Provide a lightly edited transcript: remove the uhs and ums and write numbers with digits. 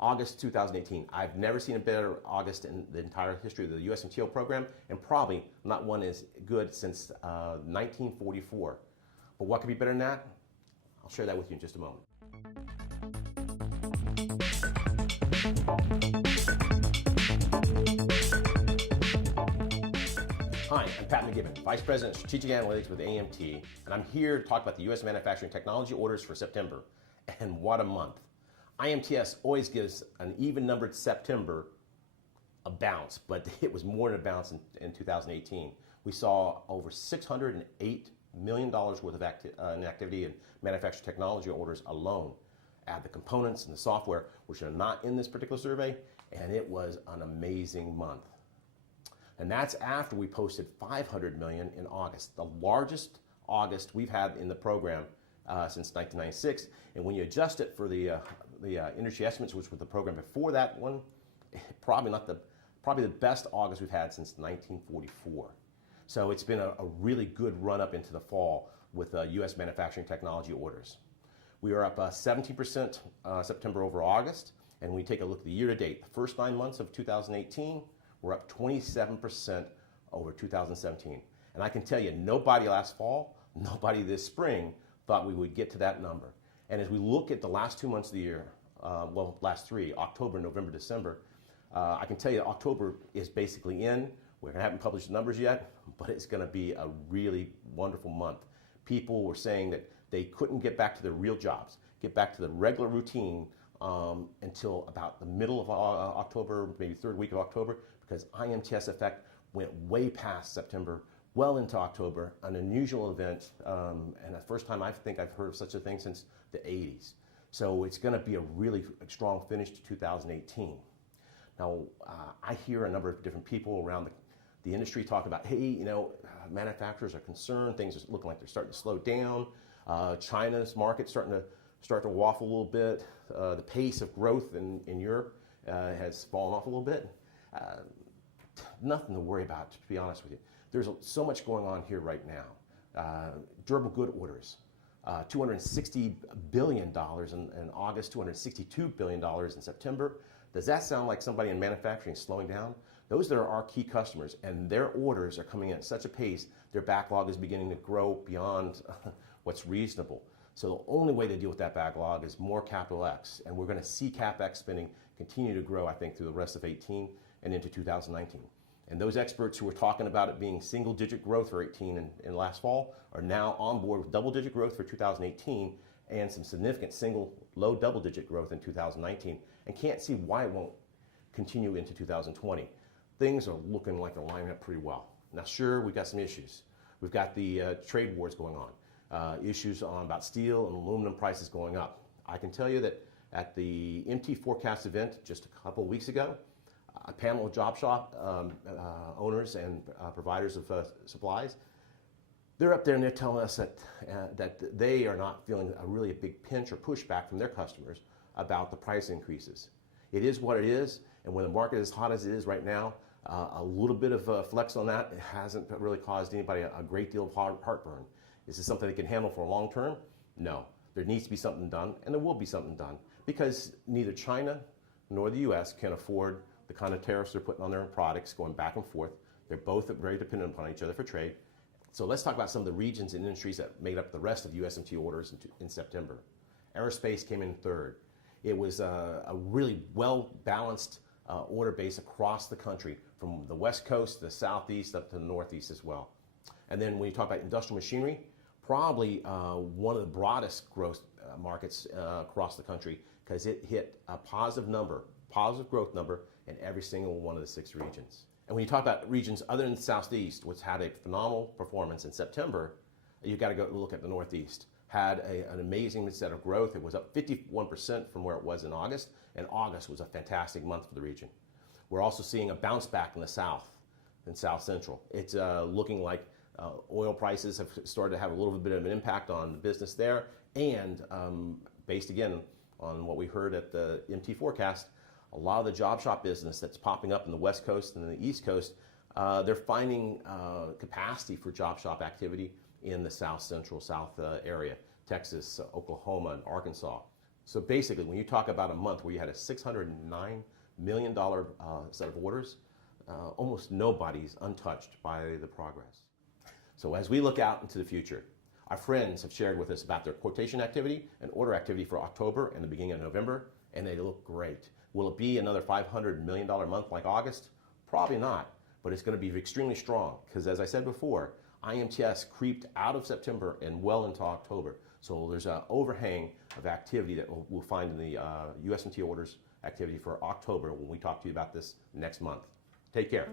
August 2018. I've never seen a better August in the entire history of the USMTO program, and probably not one as good since 1944. But what could be better than that? I'll share that with you in just a moment. Hi, I'm Pat McGibbon, Vice President of Strategic Analytics with AMT, and I'm here to talk about the U.S. manufacturing technology orders for September. And what a month. IMTS always gives an even-numbered September a bounce, but it was more than a bounce in 2018. We saw over $608 million worth of activity in manufacturing technology orders alone. Add the components and the software, which are not in this particular survey, and it was an amazing month. And that's after we posted $500 million in August, the largest August we've had in the program since 1996. And when you adjust it for the industry estimates, which was the program before that one, probably the best August we've had since 1944. So it's been a really good run up into the fall with U.S. manufacturing technology orders. We are up 17% September over August, and we take a look at the year to date. The first 9 months of 2018, we're up 27% over 2017. And I can tell you, nobody last fall, nobody this spring thought we would get to that number. And as we look at the last 2 months of the year, last three, October, November, December, I can tell you October is basically in. We haven't published the numbers yet, but it's going to be a really wonderful month. People were saying that they couldn't get back to their real jobs, get back to the regular routine until about the middle of October, maybe third week of October, because IMTS effect went way past September, well into October, an unusual event, and the first time I think I've heard of such a thing since the 80s. So it's going to be a really strong finish to 2018. Now, I hear a number of different people around the industry talk about, hey, you know, manufacturers are concerned, things are looking like they're starting to slow down. China's market's starting to waffle a little bit. The pace of growth in Europe has fallen off a little bit. Nothing to worry about, to be honest with you. There's so much going on here right now. Durable good orders, $260 billion in August, $262 billion in September. Does that sound like somebody in manufacturing slowing down? Those are our key customers, and their orders are coming in at such a pace, their backlog is beginning to grow beyond what's reasonable. So the only way to deal with that backlog is more capital X, and we're going to see CapEx spending continue to grow, I think, through the rest of 2018 and into 2019. And those experts who were talking about it being single-digit growth for 2018 and last fall are now on board with double-digit growth for 2018 and some significant low double-digit growth in 2019, and can't see why it won't continue into 2020. Things are looking like they're lining up pretty well. Now, sure, we've got some issues. We've got the trade wars going on, issues about steel and aluminum prices going up. I can tell you that at the MT Forecast event just a couple of weeks ago, a panel of job shop owners and providers of supplies, they're up there and they're telling us that they are not feeling a big pinch or pushback from their customers about the price increases. It is what it is, and when the market is hot as it is right now, a little bit of flex on that hasn't really caused anybody a great deal of heartburn. Is this something they can handle for a long term? No. There needs to be something done, and there will be something done, because neither China nor the U.S. can afford the kind of tariffs they're putting on their products going back and forth. They're both very dependent upon each other for trade. So let's talk about some of the regions and industries that made up the rest of USMTO orders in September. Aerospace came in third. It was a really well-balanced order base across the country, from the West Coast to the Southeast up to the Northeast as well. And then when you talk about industrial machinery, probably one of the broadest growth markets across the country, because it hit a positive growth number in every single one of the 6 regions. And when you talk about regions other than the Southeast, which had a phenomenal performance in September, you've got to go look at the Northeast. Had an amazing set of growth. It was up 51% from where it was in August, and August was a fantastic month for the region. We're also seeing a bounce back in the South, in South Central. It's looking like oil prices have started to have a little bit of an impact on the business there, and based again on what we heard at the MT Forecast, a lot of the job shop business that's popping up in the West Coast and the East Coast, they're finding capacity for job shop activity in the South Central area, Texas, Oklahoma, and Arkansas. So basically, when you talk about a month where you had a $609 million set of orders, almost nobody's untouched by the progress. So as we look out into the future, our friends have shared with us about their quotation activity and order activity for October and the beginning of November, and they look great. Will it be another $500 million month like August? Probably not, but it's going to be extremely strong because, as I said before, IMTS creeped out of September and well into October. So there's an overhang of activity that we'll find in the USMTO orders activity for October when we talk to you about this next month. Take care.